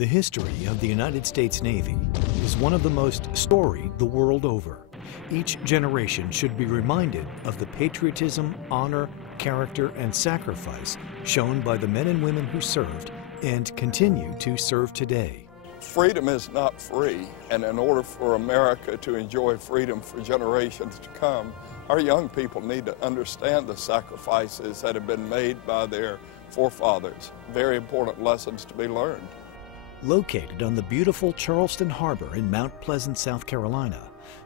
The history of the United States Navy is one of the most storied the world over. Each generation should be reminded of the patriotism, honor, character, and sacrifice shown by the men and women who served and continue to serve today. Freedom is not free, and in order for America to enjoy freedom for generations to come, our young people need to understand the sacrifices that have been made by their forefathers. Very important lessons to be learned. Located on the beautiful Charleston Harbor in Mount Pleasant, South Carolina,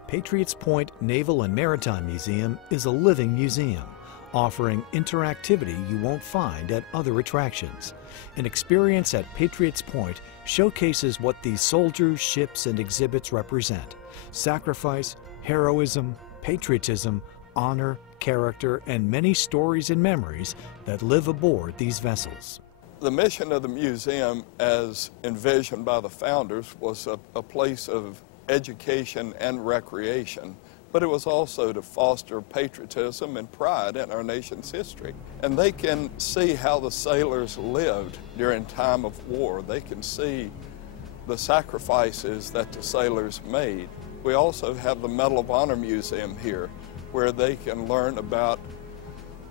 Patriots Point Naval and Maritime Museum is a living museum, offering interactivity you won't find at other attractions. An experience at Patriots Point showcases what these soldiers, ships, and exhibits represent: sacrifice, heroism, patriotism, honor, character, and many stories and memories that live aboard these vessels. The mission of the museum, as envisioned by the founders, was a place of education and recreation, but it was also to foster patriotism and pride in our nation's history. And they can see how the sailors lived during time of war. They can see the sacrifices that the sailors made. We also have the Medal of Honor Museum here, where they can learn about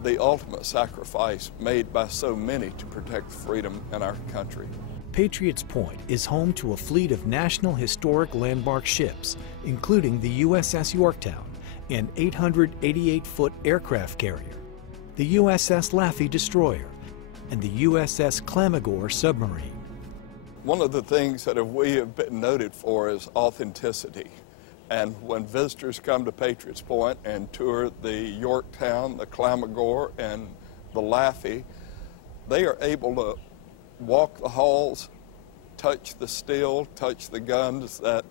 the ultimate sacrifice made by so many to protect freedom in our country. Patriots Point is home to a fleet of National Historic Landmark ships, including the USS Yorktown, an 888-foot aircraft carrier, the USS Laffey destroyer, and the USS Clamagore submarine. One of the things that we have been noted for is authenticity. And when visitors come to Patriots Point and tour the Yorktown, the Clamagore, and the Laffey, they are able to walk the halls, touch the steel, touch the guns that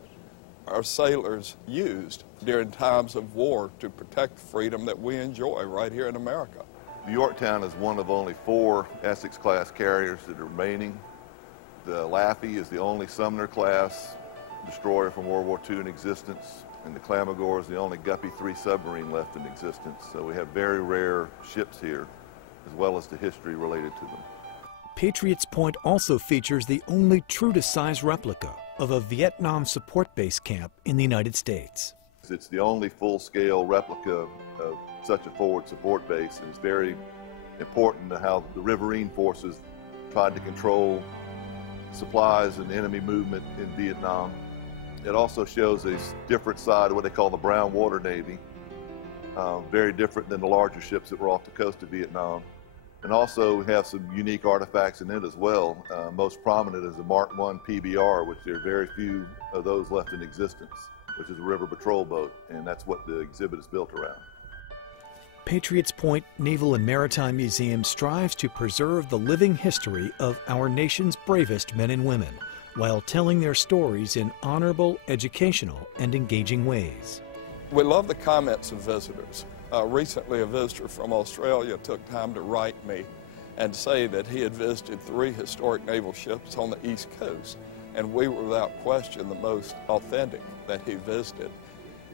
our sailors used during times of war to protect freedom that we enjoy right here in America. The Yorktown is one of only 4 Essex-class carriers that are remaining. The Laffey is the only Sumner-class destroyer from World War II in existence, and the Clamagore is the only Guppy III submarine left in existence. So we have very rare ships here, as well as the history related to them. Patriots Point also features the only true-to-size replica of a Vietnam support base camp in the United States. It's the only full-scale replica of such a forward support base, and it's very important to how the riverine forces tried to control supplies and enemy movement in Vietnam. It also shows a different side of what they call the Brown Water Navy, very different than the larger ships that were off the coast of Vietnam. And also we have some unique artifacts in it as well. Most prominent is the Mark I PBR, which there are very few of those left in existence, which is a river patrol boat, and that's what the exhibit is built around. Patriots Point Naval and Maritime Museum strives to preserve the living history of our nation's bravest men and women, while telling their stories in honorable, educational, and engaging ways. We love the comments of visitors. Recently, a visitor from Australia took time to write me and say that he had visited 3 historic naval ships on the East Coast, and we were without question the most authentic that he visited.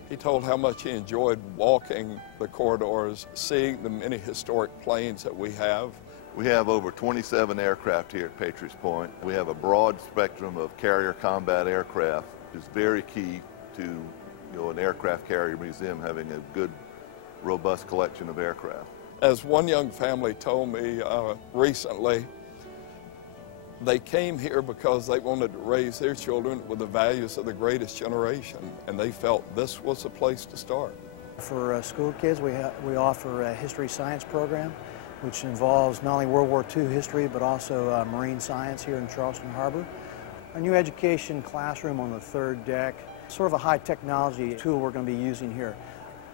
He told how much he enjoyed walking the corridors, seeing the many historic planes that we have. We have over 27 aircraft here at Patriots Point. We have a broad spectrum of carrier combat aircraft, which is very key to an aircraft carrier museum having a good, robust collection of aircraft. As one young family told me recently, they came here because they wanted to raise their children with the values of the greatest generation, and they felt this was the place to start. For school kids, we offer a history science program, which involves not only World War II history, but also marine science here in Charleston Harbor. Our new education classroom on the 3rd deck, sort of a high technology tool we're going to be using here.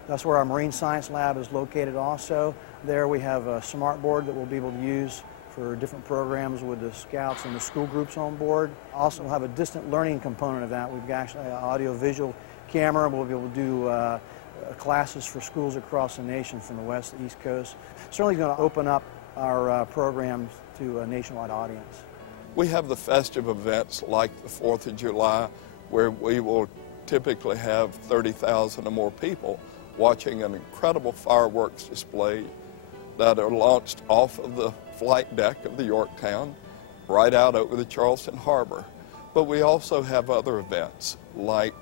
That's where our marine science lab is located also. There we have a smart board that we'll be able to use for different programs with the scouts and the school groups on board. Also we'll have a distant learning component of that. We've got actually an audio-visual camera. We'll be able to do classes for schools across the nation from the west to the east coast. Certainly going to open up our programs to a nationwide audience. We have the festive events like the 4th of July, where we will typically have 30,000 or more people watching an incredible fireworks display that are launched off of the flight deck of the Yorktown right out over the Charleston Harbor. But we also have other events like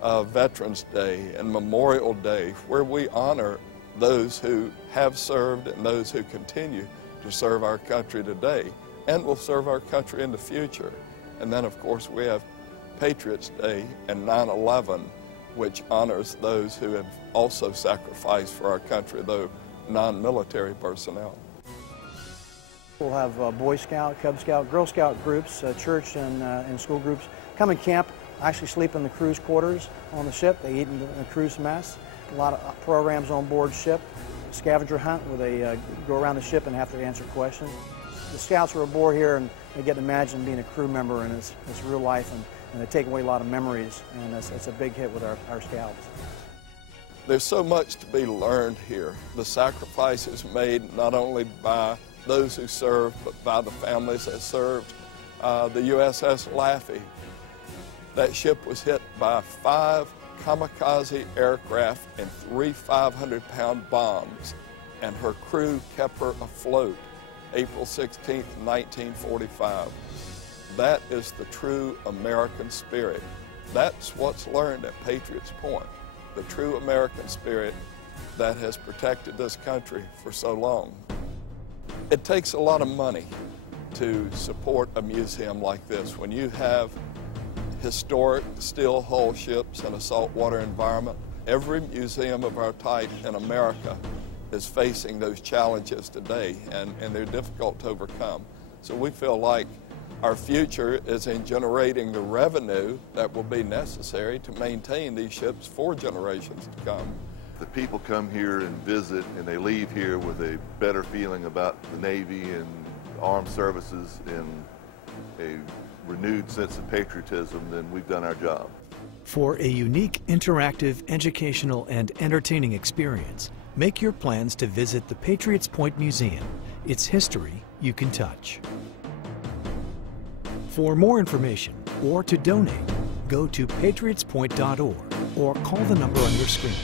Veterans Day and Memorial Day, where we honor those who have served and those who continue to serve our country today and will serve our country in the future. And then, of course, we have Patriots Day and 9/11, which honors those who have also sacrificed for our country, though non-military personnel. We'll have Boy Scout, Cub Scout, Girl Scout groups, church and school groups come and camp, actually sleep in the crew's quarters on the ship. They eat in the crew's mess. A lot of programs on board ship. Scavenger hunt where they go around the ship and have to answer questions. The scouts are aboard here and they get to imagine being a crew member, and it's real life, and they take away a lot of memories, and it's a big hit with our scouts. There's so much to be learned here. The sacrifices made not only by those who served, but by the families that served. The USS Laffey, that ship was hit by 5 kamikaze aircraft and 3 500-pound bombs, and her crew kept her afloat April 16, 1945. That is the true American spirit. That's what's learned at Patriots Point, the true American spirit that has protected this country for so long. It takes a lot of money to support a museum like this. When you have historic steel hull ships in a saltwater environment, every museum of our type in America is facing those challenges today, and they're difficult to overcome. So we feel like our future is in generating the revenue that will be necessary to maintain these ships for generations to come. The people come here and visit, and they leave here with a better feeling about the Navy and armed services and a renewed sense of patriotism, then we've done our job. For a unique, interactive, educational, and entertaining experience, make your plans to visit the Patriots Point Museum. Its history you can touch. For more information or to donate, go to patriotspoint.org or call the number on your screen.